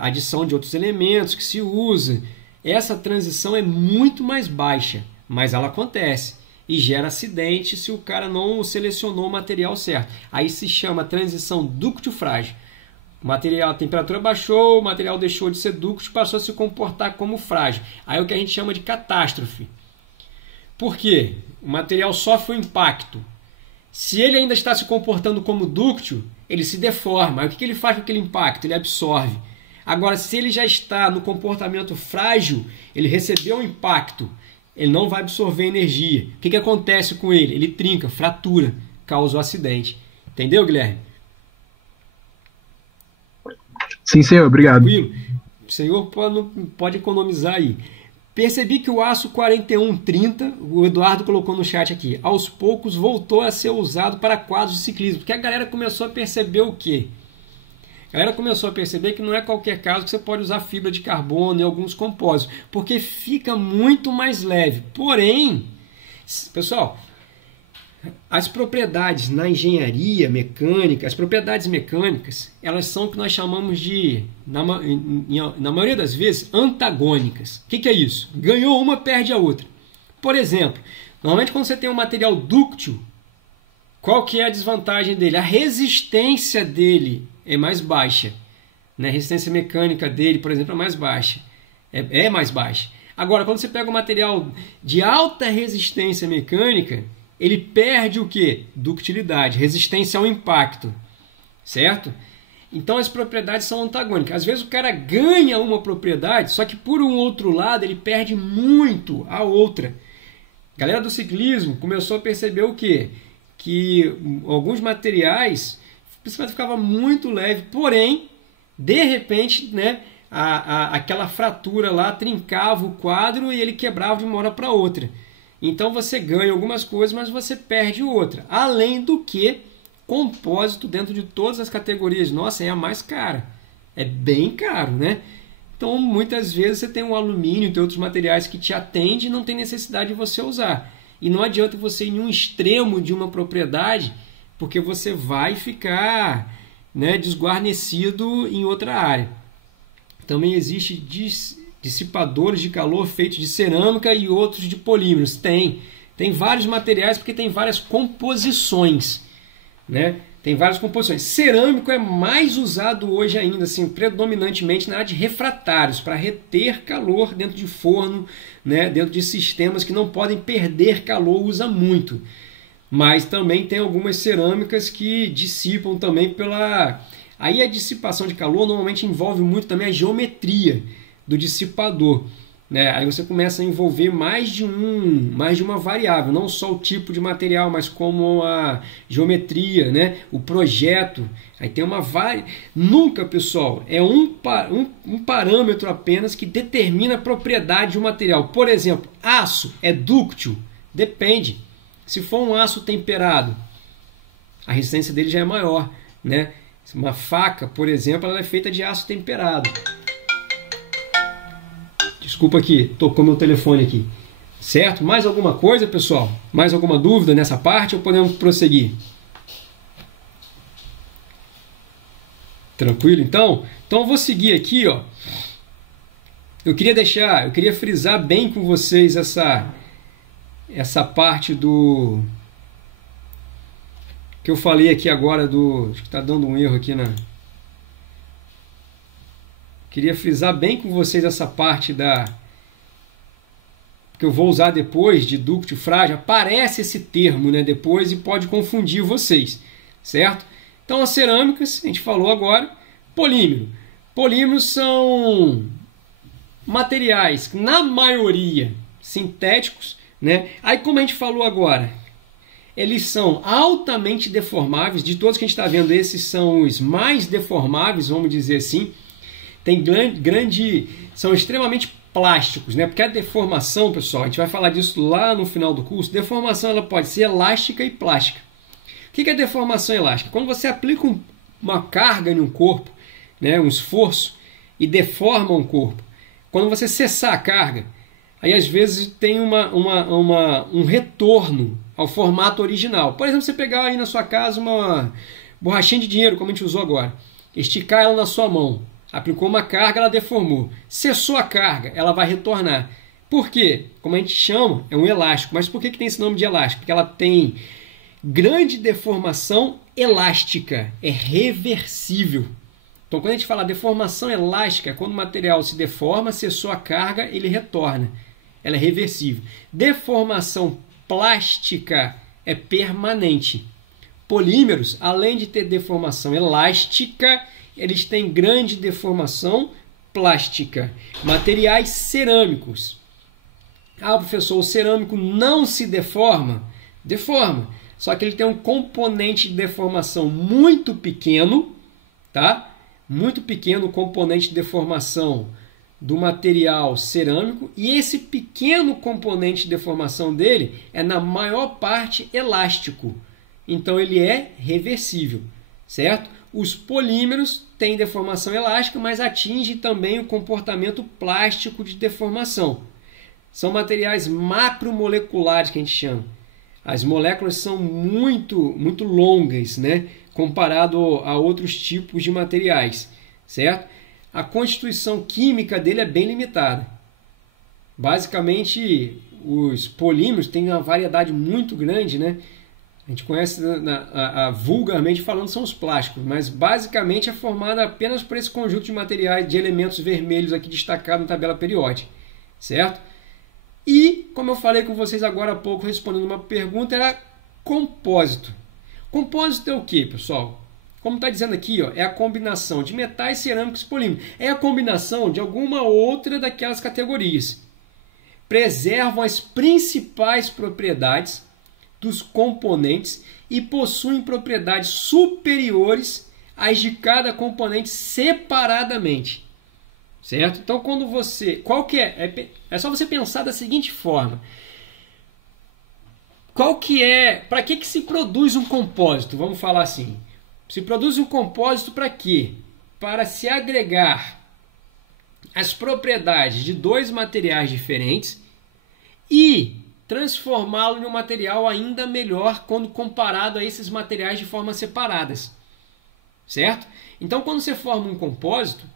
adição de outros elementos que se usa, essa transição é muito mais baixa, mas ela acontece e gera acidente se o cara não selecionou o material certo. Aí se chama transição dúctil-frágil. A temperatura baixou, o material deixou de ser dúctil, passou a se comportar como frágil. Aí é o que a gente chama de catástrofe. Por quê? O material sofre um impacto. Se ele ainda está se comportando como dúctil, ele se deforma. Aí o que ele faz com aquele impacto? Ele absorve. Agora, se ele já está no comportamento frágil, ele recebeu um impacto, ele não vai absorver energia. O que acontece com ele? Ele trinca, fratura, causa o acidente. Entendeu, Guilherme? Sim, senhor, obrigado. Tranquilo? O senhor pode economizar aí. Percebi que o aço 4130, o Eduardo colocou no chat aqui, aos poucos voltou a ser usado para quadros de ciclismo. Porque a galera começou a perceber o quê? A galera começou a perceber que não é qualquer caso que você pode usar fibra de carbono e alguns compósitos, porque fica muito mais leve. Porém, pessoal, as propriedades na engenharia mecânica, as propriedades mecânicas, elas são o que nós chamamos de, na maioria das vezes, antagônicas. O que é isso? Ganhou uma, perde a outra. Por exemplo, normalmente quando você tem um material dúctil, qual que é a desvantagem dele? A resistência dele é mais baixa. Né? A resistência mecânica dele, por exemplo, é mais baixa. É mais baixa. Agora, quando você pega um material de alta resistência mecânica, ele perde o quê? Ductilidade, resistência ao impacto, certo? Então as propriedades são antagônicas. Às vezes o cara ganha uma propriedade, só que por um outro lado ele perde muito a outra. A galera do ciclismo começou a perceber o quê? Que alguns materiais, principalmente, ficava muito leve, porém, de repente, né, aquela fratura lá trincava o quadro e ele quebrava de uma hora para outra. Então você ganha algumas coisas, mas você perde outra. Além do que, compósito dentro de todas as categorias, nossa, é a mais cara. É bem caro, né? Então muitas vezes você tem um alumínio, tem outros materiais que te atendem e não tem necessidade de você usar. E não adianta você ir em um extremo de uma propriedade, porque você vai ficar, né, desguarnecido em outra área. Também existe dissipadores de calor feitos de cerâmica e outros de polímeros. Tem vários materiais porque tem várias composições, né? Tem várias composições. Cerâmico é mais usado hoje ainda, assim, predominantemente na área de refratários, para reter calor dentro de forno, né? Dentro de sistemas que não podem perder calor, usa muito. Mas também tem algumas cerâmicas que dissipam também pela... Aí a dissipação de calor normalmente envolve muito também a geometria do dissipador, né? Aí você começa a envolver mais de uma variável, não só o tipo de material, mas como a geometria, né? O projeto. Aí tem uma Nunca, pessoal, é um parâmetro apenas que determina a propriedade de um material. Por exemplo, aço é dúctil? Depende. Se for um aço temperado, a resistência dele já é maior, né? Uma faca, por exemplo, ela é feita de aço temperado. Desculpa aqui, tocou meu telefone aqui. Certo? Mais alguma coisa, pessoal? Mais alguma dúvida nessa parte ou podemos prosseguir? Tranquilo, então? Então eu vou seguir aqui, ó. Eu queria frisar bem com vocês essa parte do que eu falei aqui agora do... Acho que está dando um erro aqui na... Queria frisar bem com vocês essa parte que eu vou usar depois, de dúctil frágil. Aparece esse termo, né, depois e pode confundir vocês, certo? Então as cerâmicas, a gente falou agora. Polímero. Polímeros são materiais, na maioria, sintéticos, né? Aí como a gente falou agora, eles são altamente deformáveis. De todos que a gente está vendo, esses são os mais deformáveis, vamos dizer assim. São extremamente plásticos, né? Porque a deformação, pessoal, a gente vai falar disso lá no final do curso. Deformação ela pode ser elástica e plástica. O que é deformação elástica? Quando você aplica uma carga em um corpo, né, um esforço, e deforma um corpo. Quando você cessar a carga, aí às vezes tem um retorno ao formato original. Por exemplo, você pegar aí na sua casa uma borrachinha de dinheiro, como a gente usou agora, esticar ela na sua mão. Aplicou uma carga, ela deformou. Cessou a carga, ela vai retornar. Por quê? Como a gente chama, é um elástico. Mas por que tem esse nome de elástico? Porque ela tem grande deformação elástica. É reversível. Então, quando a gente fala deformação elástica, é quando o material se deforma, cessou a carga, ele retorna. Ela é reversível. Deformação plástica é permanente. Polímeros, além de ter deformação elástica, eles têm grande deformação plástica. Materiais cerâmicos. Ah, professor, o cerâmico não se deforma? Deforma. Só que ele tem um componente de deformação muito pequeno, tá? Muito pequeno o componente de deformação do material cerâmico, e esse pequeno componente de deformação dele é na maior parte elástico. Então ele é reversível, certo? Os polímeros têm deformação elástica, mas atingem também o comportamento plástico de deformação. São materiais macromoleculares que a gente chama. As moléculas são muito longas, né, comparado a outros tipos de materiais, certo? A constituição química dele é bem limitada. Basicamente, os polímeros têm uma variedade muito grande, né? A gente conhece vulgarmente falando são os plásticos, mas basicamente é formada apenas por esse conjunto de materiais, de elementos vermelhos aqui destacados na tabela periódica, certo? E, como eu falei com vocês agora há pouco, respondendo uma pergunta, era compósito. Compósito é o que, pessoal? Como está dizendo aqui, ó, é a combinação de metais, cerâmicos e polímeros. É a combinação de alguma outra daquelas categorias. Preservam as principais propriedades dos componentes e possuem propriedades superiores às de cada componente separadamente. Certo? Então, quando você... Qual que é? É só você pensar da seguinte forma. Qual que é... Para que se produz um compósito? Vamos falar assim. Se produz um compósito para quê? Para se agregar as propriedades de dois materiais diferentes e transformá-lo em um material ainda melhor quando comparado a esses materiais de forma separadas. Certo? Então, quando você forma um compósito,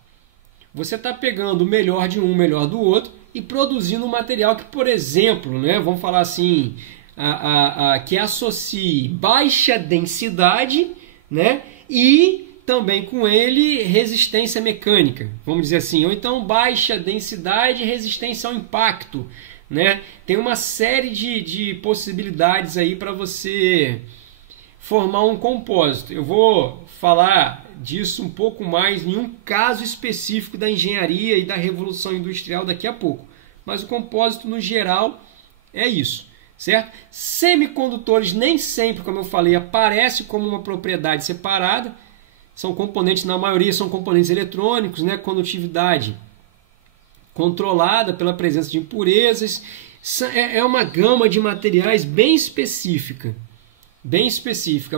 você está pegando o melhor de um, o melhor do outro e produzindo um material que, por exemplo, né, vamos falar assim, que associe baixa densidade, né, e também com ele resistência mecânica, vamos dizer assim, ou então baixa densidade e resistência ao impacto, né? Tem uma série de possibilidades aí para você formar um compósito. Eu vou falar disso um pouco mais em um caso específico da engenharia e da revolução industrial daqui a pouco. Mas o compósito, no geral, é isso, certo? Semicondutores nem sempre, como eu falei, aparece como uma propriedade separada. São componentes, na maioria, são componentes eletrônicos, né? Condutividade controlada pela presença de impurezas. É uma gama de materiais bem específica,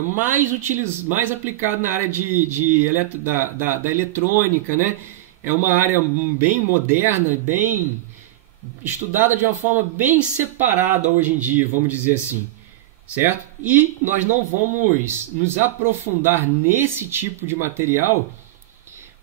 mais aplicado na área da eletrônica, né? É uma área bem moderna, bem estudada de uma forma bem separada hoje em dia, vamos dizer assim, certo? E nós não vamos nos aprofundar nesse tipo de material,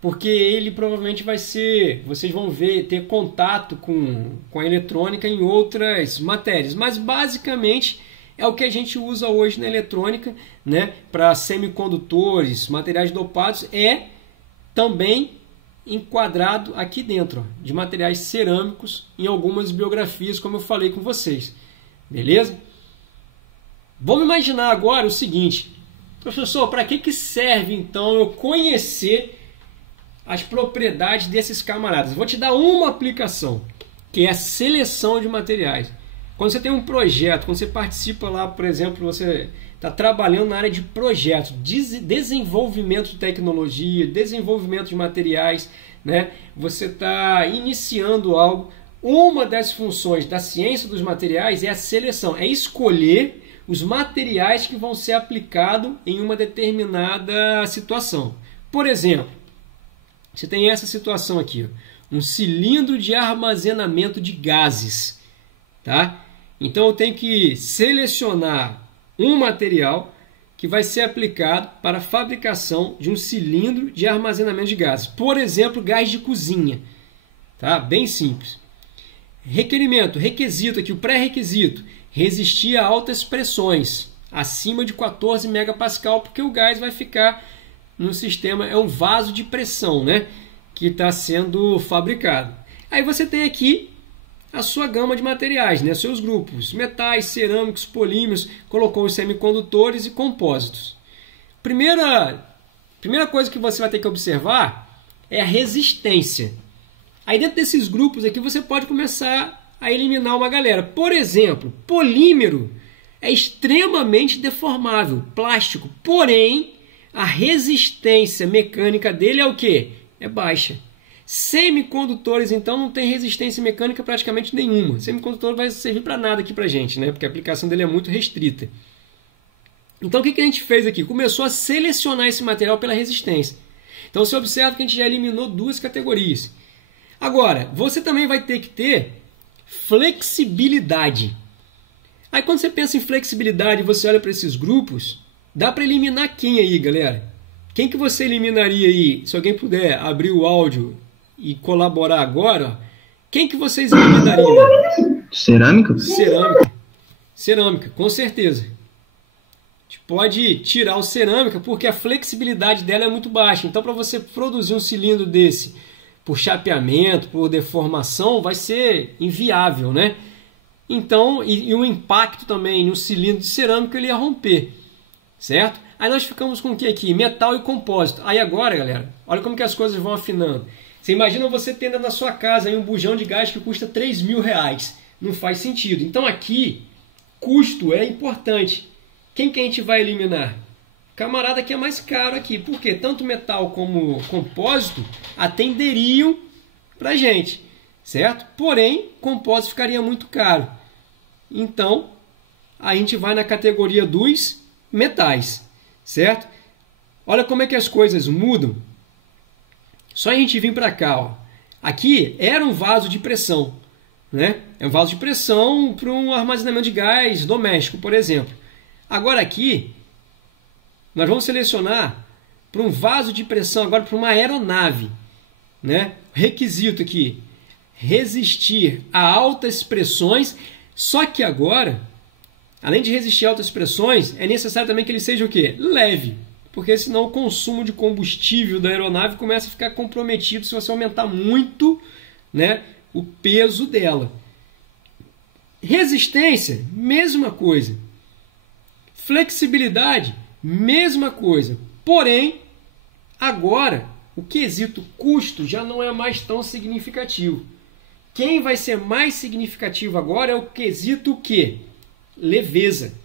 porque ele provavelmente vai ser, vocês vão ter contato com a eletrônica em outras matérias, mas basicamente é o que a gente usa hoje na eletrônica, né, para semicondutores, materiais dopados, é também enquadrado aqui dentro, ó, de materiais cerâmicos em algumas biografias, como eu falei com vocês. Beleza? Vamos imaginar agora o seguinte: professor, para que serve então eu conhecer as propriedades desses camaradas? Vou te dar uma aplicação, que é a seleção de materiais. Quando você tem um projeto, quando você participa lá, por exemplo, você está trabalhando na área de projetos, desenvolvimento de tecnologia, desenvolvimento de materiais, né? Você está iniciando algo. Uma das funções da ciência dos materiais é a seleção, é escolher os materiais que vão ser aplicados em uma determinada situação. Por exemplo, você tem essa situação aqui, ó, um cilindro de armazenamento de gases, tá? Então eu tenho que selecionar um material que vai ser aplicado para a fabricação de um cilindro de armazenamento de gases. Por exemplo, gás de cozinha, tá? Bem simples. Requisito aqui, o pré-requisito: resistir a altas pressões, acima de 14 megapascal, porque o gás vai ficar no sistema, é um vaso de pressão, né, que está sendo fabricado. Aí você tem aqui a sua gama de materiais, né, seus grupos: metais, cerâmicos, polímeros, colocou os semicondutores e compósitos. Primeira Primeira coisa que você vai ter que observar é a resistência. Aí dentro desses grupos aqui você pode começar a eliminar uma galera. Por exemplo, polímero é extremamente deformável, plástico, porém a resistência mecânica dele é o quê? É baixa. Semicondutores, então, não tem resistência mecânica praticamente nenhuma. Semicondutor vai servir para nada aqui para gente, né? Porque a aplicação dele é muito restrita. Então, o que a gente fez aqui? Começou a selecionar esse material pela resistência. Então, você observa que a gente já eliminou 2 categorias. Agora, você também vai ter que ter flexibilidade. Aí, quando você pensa em flexibilidade e você olha para esses grupos, dá para eliminar quem aí, galera? Quem que você eliminaria aí? Se alguém puder abrir o áudio e colaborar agora, quem que vocês eliminariam? Cerâmica? Cerâmica, com certeza. A gente pode tirar o cerâmica porque a flexibilidade dela é muito baixa. Então, para você produzir um cilindro desse por chapeamento, por deformação, vai ser inviável, né? Então, e o impacto também no cilindro de cerâmica ele ia romper, certo? Aí nós ficamos com o que aqui? Metal e compósito. Aí agora, galera, olha como que as coisas vão afinando. Você imagina você tendo na sua casa aí um bujão de gás que custa R$3.000. Não faz sentido. Então aqui, custo é importante. Quem que a gente vai eliminar? Camarada que é mais caro aqui. Por quê? Tanto metal como compósito atenderiam pra gente, certo? Porém, compósito ficaria muito caro. Então, a gente vai na categoria dos metais, certo? Olha como é que as coisas mudam. Só a gente vir para cá, ó. Aqui era um vaso de pressão, né? É um vaso de pressão para um armazenamento de gás doméstico, por exemplo. Agora aqui, nós vamos selecionar para um vaso de pressão, agora para uma aeronave, né? Requisito aqui, resistir a altas pressões, só que agora, além de resistir a altas pressões, é necessário também que ele seja o quê? Leve. Porque senão o consumo de combustível da aeronave começa a ficar comprometido se você aumentar muito, né, o peso dela. Resistência, mesma coisa. Flexibilidade, mesma coisa. Porém, agora, o quesito custo já não é mais tão significativo. Quem vai ser mais significativo agora é o quesito o quê? Leveza.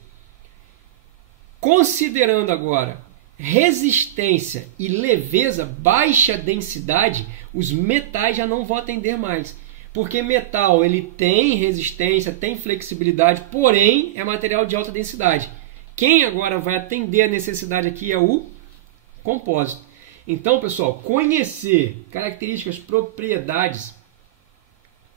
Considerando agora resistência e leveza, baixa densidade, os metais já não vão atender mais. Porque metal ele tem resistência, tem flexibilidade, porém é material de alta densidade. Quem agora vai atender a necessidade aqui é o compósito. Então, pessoal, conhecer características, propriedades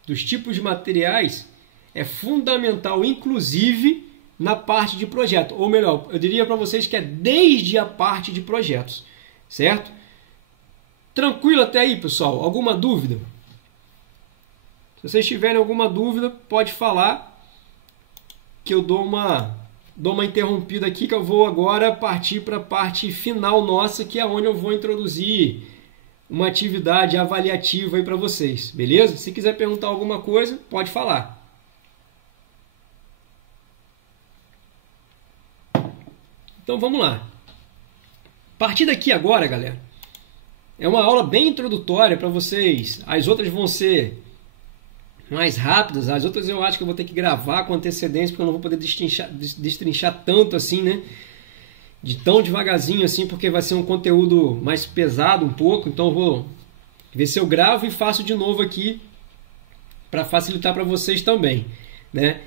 dos tipos de materiais é fundamental, inclusive na parte de projeto, ou melhor, eu diria para vocês que é desde a parte de projetos, certo? Tranquilo até aí, pessoal? Alguma dúvida? Se vocês tiverem alguma dúvida, pode falar que eu dou uma interrompida aqui, que eu vou agora partir para a parte final nossa, que é onde eu vou introduzir uma atividade avaliativa aí para vocês, beleza? Se quiser perguntar alguma coisa, pode falar. Então vamos lá. A partir daqui agora, galera, é uma aula bem introdutória para vocês. As outras vão ser mais rápidas, as outras eu acho que eu vou ter que gravar com antecedência, porque eu não vou poder destrinchar tanto assim, né? De tão devagarzinho assim, porque vai ser um conteúdo mais pesado um pouco. Então eu vou ver se eu gravo e faço de novo aqui para facilitar para vocês também, né?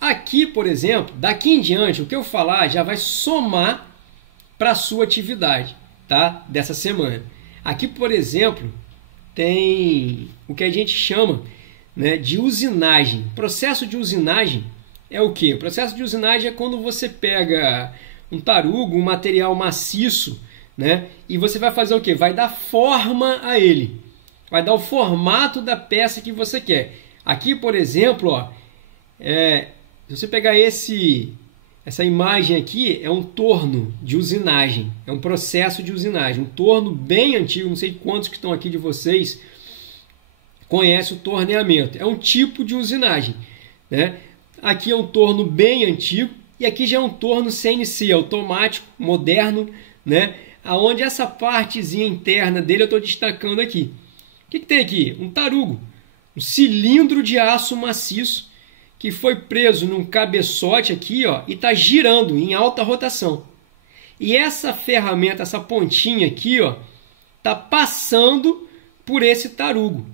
Aqui, por exemplo, daqui em diante, o que eu falar já vai somar para a sua atividade, tá? Dessa semana. Aqui, por exemplo, tem o que a gente chama, né, de usinagem. Processo de usinagem é o quê? O processo de usinagem é quando você pega um tarugo, um material maciço, né, e você vai fazer o quê? Vai dar forma a ele. Vai dar o formato da peça que você quer. Aqui, por exemplo, ó, se você pegar essa imagem aqui, é um torno de usinagem, é um processo de usinagem, um torno bem antigo, não sei quantos que estão aqui de vocês conhecem o torneamento, é um tipo de usinagem, né? Aqui é um torno bem antigo e aqui já é um torno CNC, automático, moderno, né? aonde essa partezinha interna dele eu estou destacando aqui. O que tem aqui? Um tarugo, um cilindro de aço maciço que foi preso num cabeçote aqui, ó, e está girando em alta rotação. E essa ferramenta, essa pontinha aqui, ó, está passando por esse tarugo,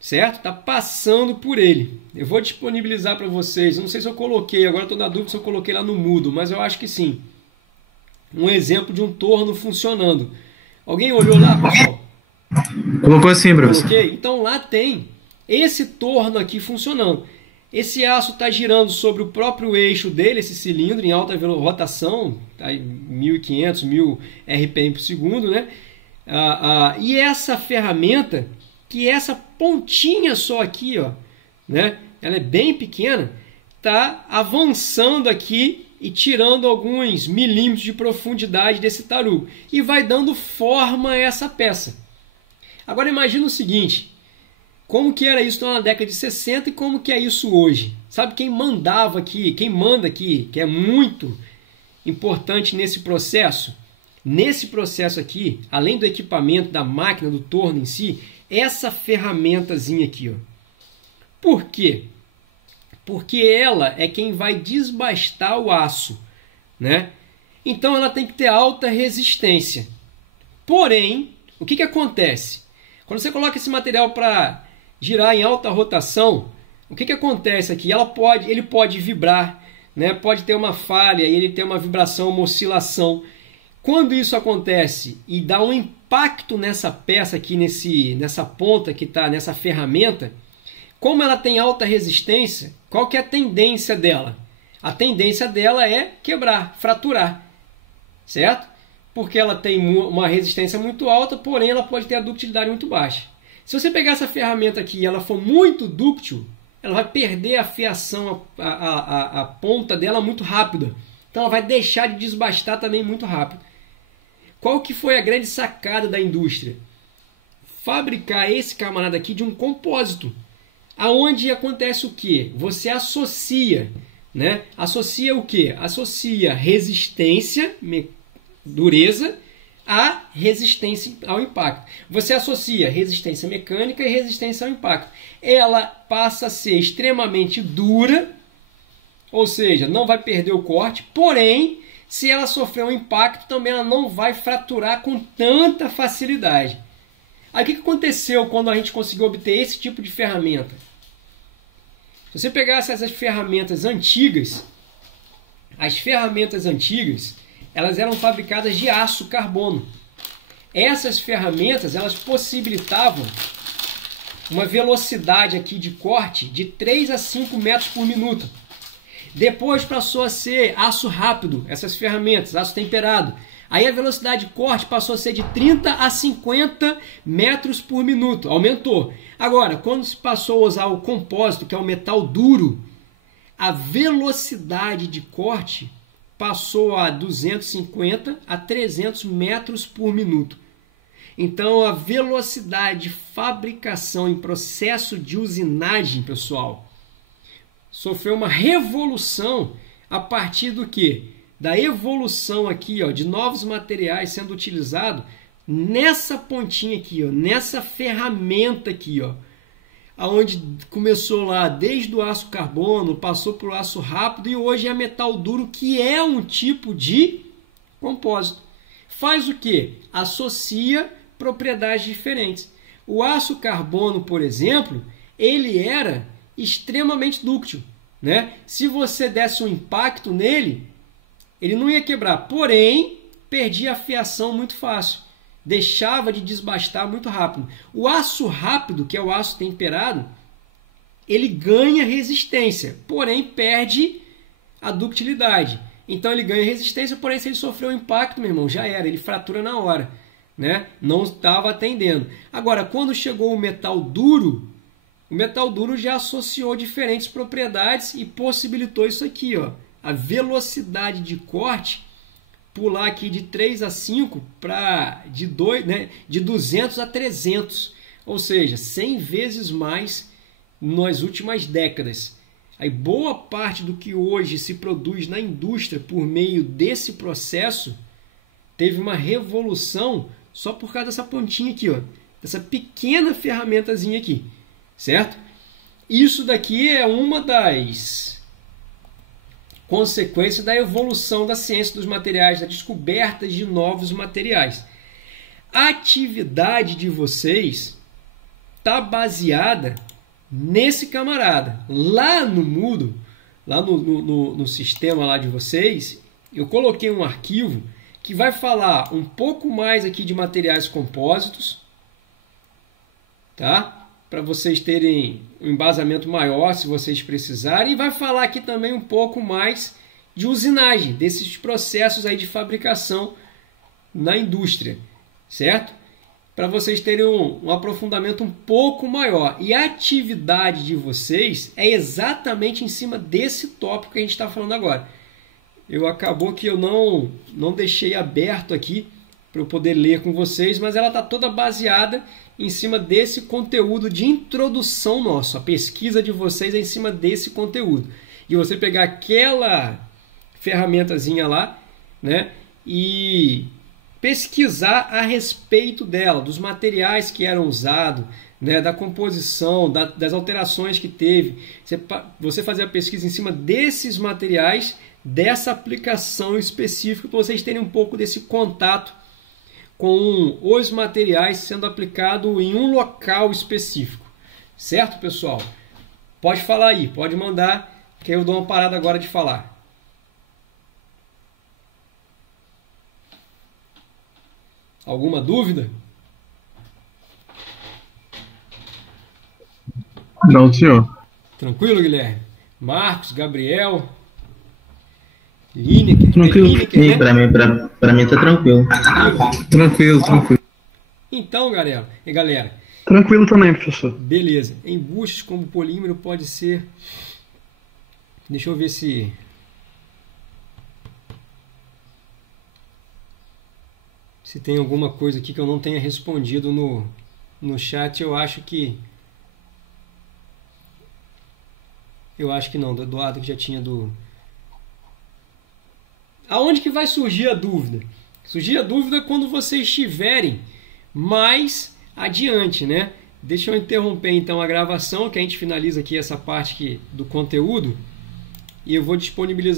certo? Está passando por ele. Eu vou disponibilizar para vocês, não sei se eu coloquei, agora estou na dúvida se eu coloquei lá no Moodle, mas eu acho que sim. Um exemplo de um torno funcionando. Alguém olhou lá, pessoal? Colocou assim, professor. Coloquei? Então lá tem esse torno aqui funcionando. Esse aço está girando sobre o próprio eixo dele, esse cilindro, em alta rotação, tá, 1.500, 1.000 RPM por segundo, né? E essa ferramenta, que essa pontinha só aqui, ó, né? Ela é bem pequena, está avançando aqui e tirando alguns milímetros de profundidade desse tarugo. E vai dando forma a essa peça. Agora imagina o seguinte... Como que era isso na década de 60 e como que é isso hoje? Sabe quem mandava aqui, quem manda aqui, que é muito importante nesse processo? Nesse processo aqui, além do equipamento, da máquina, do torno em si, essa ferramentazinha aqui, ó. Por quê? Porque ela é quem vai desbastar o aço, né? Então ela tem que ter alta resistência. Porém, o que acontece? Quando você coloca esse material para girar em alta rotação, o que acontece aqui? Ele pode vibrar, né? Pode ter uma falha, ele tem uma vibração, uma oscilação. Quando isso acontece e dá um impacto nessa peça aqui, nessa ponta que está nessa ferramenta, como ela tem alta resistência, qual que é a tendência dela? A tendência dela é quebrar, fraturar, certo? Porque ela tem uma resistência muito alta, porém ela pode ter a ductilidade muito baixa. Se você pegar essa ferramenta aqui e ela for muito dúctil, ela vai perder a fiação, a ponta dela muito rápida. Então ela vai deixar de desbastar também muito rápido. Qual que foi a grande sacada da indústria? Fabricar esse camarada aqui de um compósito. Aonde acontece o quê? Você associa, né? Associa o quê? Associa resistência, dureza, a resistência ao impacto. Você associa resistência mecânica e resistência ao impacto. Ela passa a ser extremamente dura, ou seja, não vai perder o corte, porém, se ela sofrer um impacto, também ela não vai fraturar com tanta facilidade. Aí o que aconteceu quando a gente conseguiu obter esse tipo de ferramenta? Se você pegasse essas ferramentas antigas, elas eram fabricadas de aço carbono. Essas ferramentas, elas possibilitavam uma velocidade aqui de corte de 3 a 5 metros por minuto. Depois passou a ser aço rápido, essas ferramentas, aço temperado. Aí a velocidade de corte passou a ser de 30 a 50 metros por minuto, aumentou. Agora, quando se passou a usar o compósito, que é o metal duro, a velocidade de corte passou a 250 a 300 metros por minuto. Então, a velocidade de fabricação em processo de usinagem, pessoal, sofreu uma revolução a partir do quê? Da evolução aqui, ó, de novos materiais sendo utilizados nessa pontinha aqui, ó, nessa ferramenta aqui, ó, aonde começou lá desde o aço carbono, passou para o aço rápido e hoje é metal duro, que é um tipo de compósito. Faz o quê? Associa propriedades diferentes. O aço carbono, por exemplo, ele era extremamente dúctil, né? Se você desse um impacto nele, ele não ia quebrar, porém perdia a fiação muito fácil, deixava de desbastar muito rápido. O aço rápido, que é o aço temperado, ele ganha resistência, porém perde a ductilidade. Então ele ganha resistência, porém se ele sofreu um impacto, meu irmão, já era, ele fratura na hora, né? Não estava atendendo. Agora, quando chegou o metal duro já associou diferentes propriedades e possibilitou isso aqui, ó, a velocidade de corte pular aqui de 3 a 5 para de 200 a 300, ou seja, 100 vezes mais nas últimas décadas. Aí boa parte do que hoje se produz na indústria por meio desse processo teve uma revolução só por causa dessa pontinha aqui, ó, dessa pequena ferramentazinha aqui, certo? Isso daqui é uma das consequências da evolução da ciência dos materiais, da descoberta de novos materiais. A atividade de vocês está baseada nesse camarada. Lá no Moodle, lá no sistema lá de vocês, eu coloquei um arquivo que vai falar um pouco mais aqui de materiais compósitos, tá? Para vocês terem um embasamento maior, se vocês precisarem, e vai falar aqui também um pouco mais de usinagem, desses processos aí de fabricação na indústria, certo? Para vocês terem um aprofundamento um pouco maior. E a atividade de vocês é exatamente em cima desse tópico que a gente está falando agora. Acabou que eu não deixei aberto aqui para eu poder ler com vocês, mas ela está toda baseada em cima desse conteúdo de introdução nosso. A pesquisa de vocês é em cima desse conteúdo. E você pegar aquela ferramentazinha lá, né, e pesquisar a respeito dela, dos materiais que eram usados, né, da composição, das alterações que teve. Você fazer a pesquisa em cima desses materiais, dessa aplicação específica, para vocês terem um pouco desse contato com os materiais sendo aplicado em um local específico. Certo, pessoal? Pode falar aí, pode mandar, que eu dou uma parada agora de falar. Alguma dúvida? Não, senhor. Tranquilo, Guilherme? Marcos, Gabriel, Lineker. Tranquilo. Lineker, né? Pra mim tá tranquilo. Tranquilo. Então, galera, Tranquilo também, professor. beleza. Embustes como polímero pode ser... Deixa eu ver se tem alguma coisa aqui que eu não tenha respondido no chat. Eu acho que não, do Eduardo que já tinha do... Aonde que vai surgir a dúvida? Surgir a dúvida quando vocês estiverem mais adiante, né? Deixa eu interromper então a gravação, que a gente finaliza aqui essa parte aqui do conteúdo, e eu vou disponibilizar